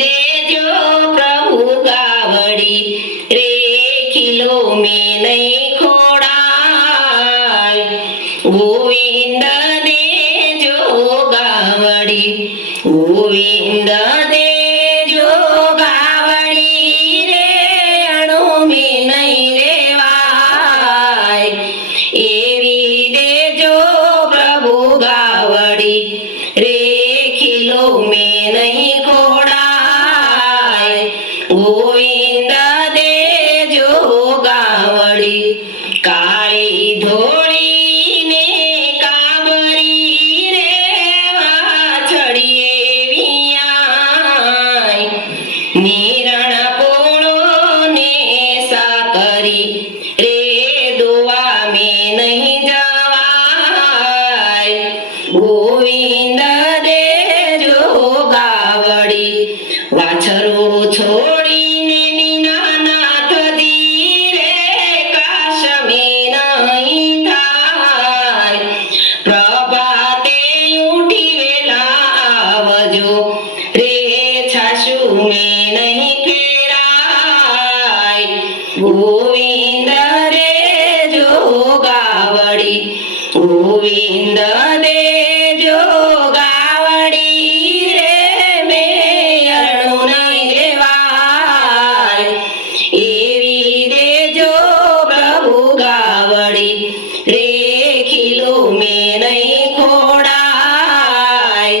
देजो प्रभु गावड़ी रे खिलो में नहीं खोड़ाय गोविंद देजो गावड़ी गोविंद देजो गावड़ी रे अणु में नहीं रेवाय एवी देजो प्रभु गावड़ी रे खिलो में नहीं खोड़ाय गोविंद देजो गावड़ी काली धोड़ी ने काबरी रे वाछड़िए वियाय निरण पोळो ने साकरी रे दुआ में नहीं जवाय गोविंद देजो गावड़ी वाछरो छोड़ीने दीनानाथ धीरे काश में नहीं थाय प्रभाते उठी वेला आवजो रे छाशु में नहीं फेराय गोविंद देजो गावड़ी गोविंद देजो गावड़ी रे मेरणु नहीं रेवाय एवी देजो प्रभु गावड़ी रे खिलो में नहीं खोड़ाय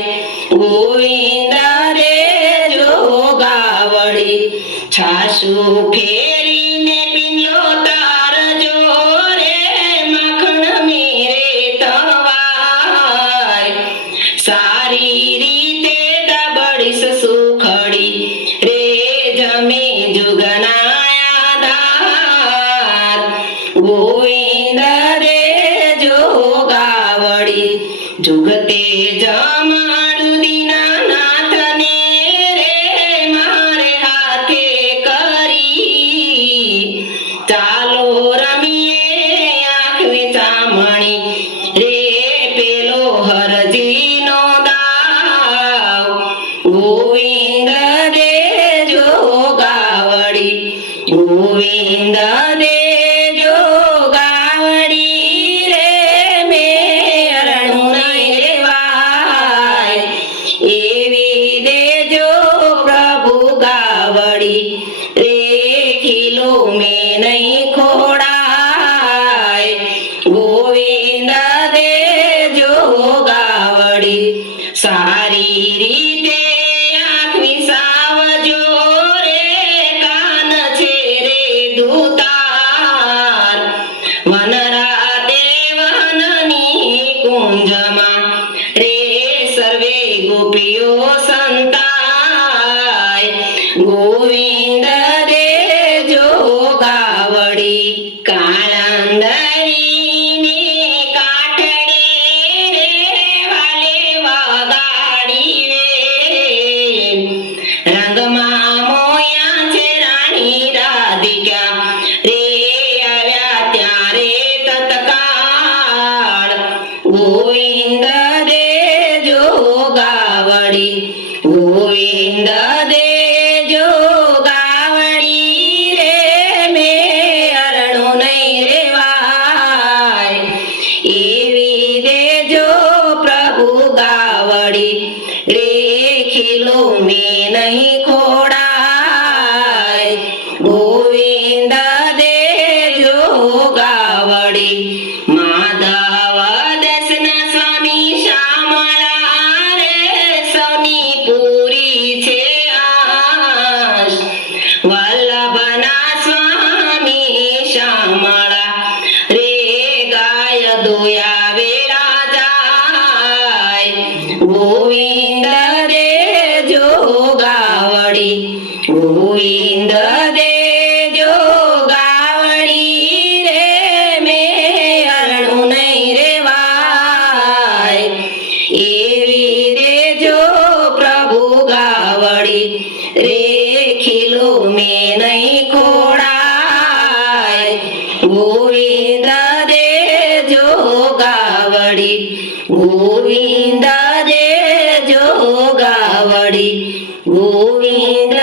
गोविंद देजो गावड़ी छाशु फेरीने पिंलो तार जो रे माखण मेरे तवाय सारी रीते दबड़ीस सुखड़ी रे जमे जुगनाया धार गोविंद देजो गावड़ी जुगते जमाड़ू दीनानाथ ने रे मारे हाथे करी चालो रमीए आँख में चामणी रे पेलो हरजी नो दाव गोविंद देजो गावड़ी गोविंद देजो गावड़ी रे मेरणु नहीं रेवाय एवी देजो प्रभु गावड़ी रे खिलो में नहीं खोड़ाय गोविंद देजो गावड़ी सारी रीते आँख विसावजो रे कान छे रे दूतार वनराते वननी कुंजमा रे सर्वे गोपियो संताय गोविंद देजो गावड़ी काळंदरीने काठडे रे वाले वागाडी रे रंगमा मोया छे राणी राधिका रे આવ્યા ત્યારે તત્કાળ गोविंद देजो गावड़ी गोविंद देजो गावड़ी रे मेरणु नहीं रेवाय एवी देजो प्रभु गावड़ी रे खिलो में नहीं खोड़ाय गोविंद देजो गावड़ी माधव दसना स्वामी श्यामला रे सौनी पूरी छे आश वल्लभना स्वामी श्यामला रे गाय दोया वेरा जाय गोविंद देजो गावड़ी गोविंद देजो गावड़ी रे मेरणु नहीं रेवाय एवी देजो प्रभु गावड़ी रे खिलो में नहीं खोड़ाय गोविंद देजो गावड़ी गोविंद देजो गावड़ी। ગાવડી ગોવિંદ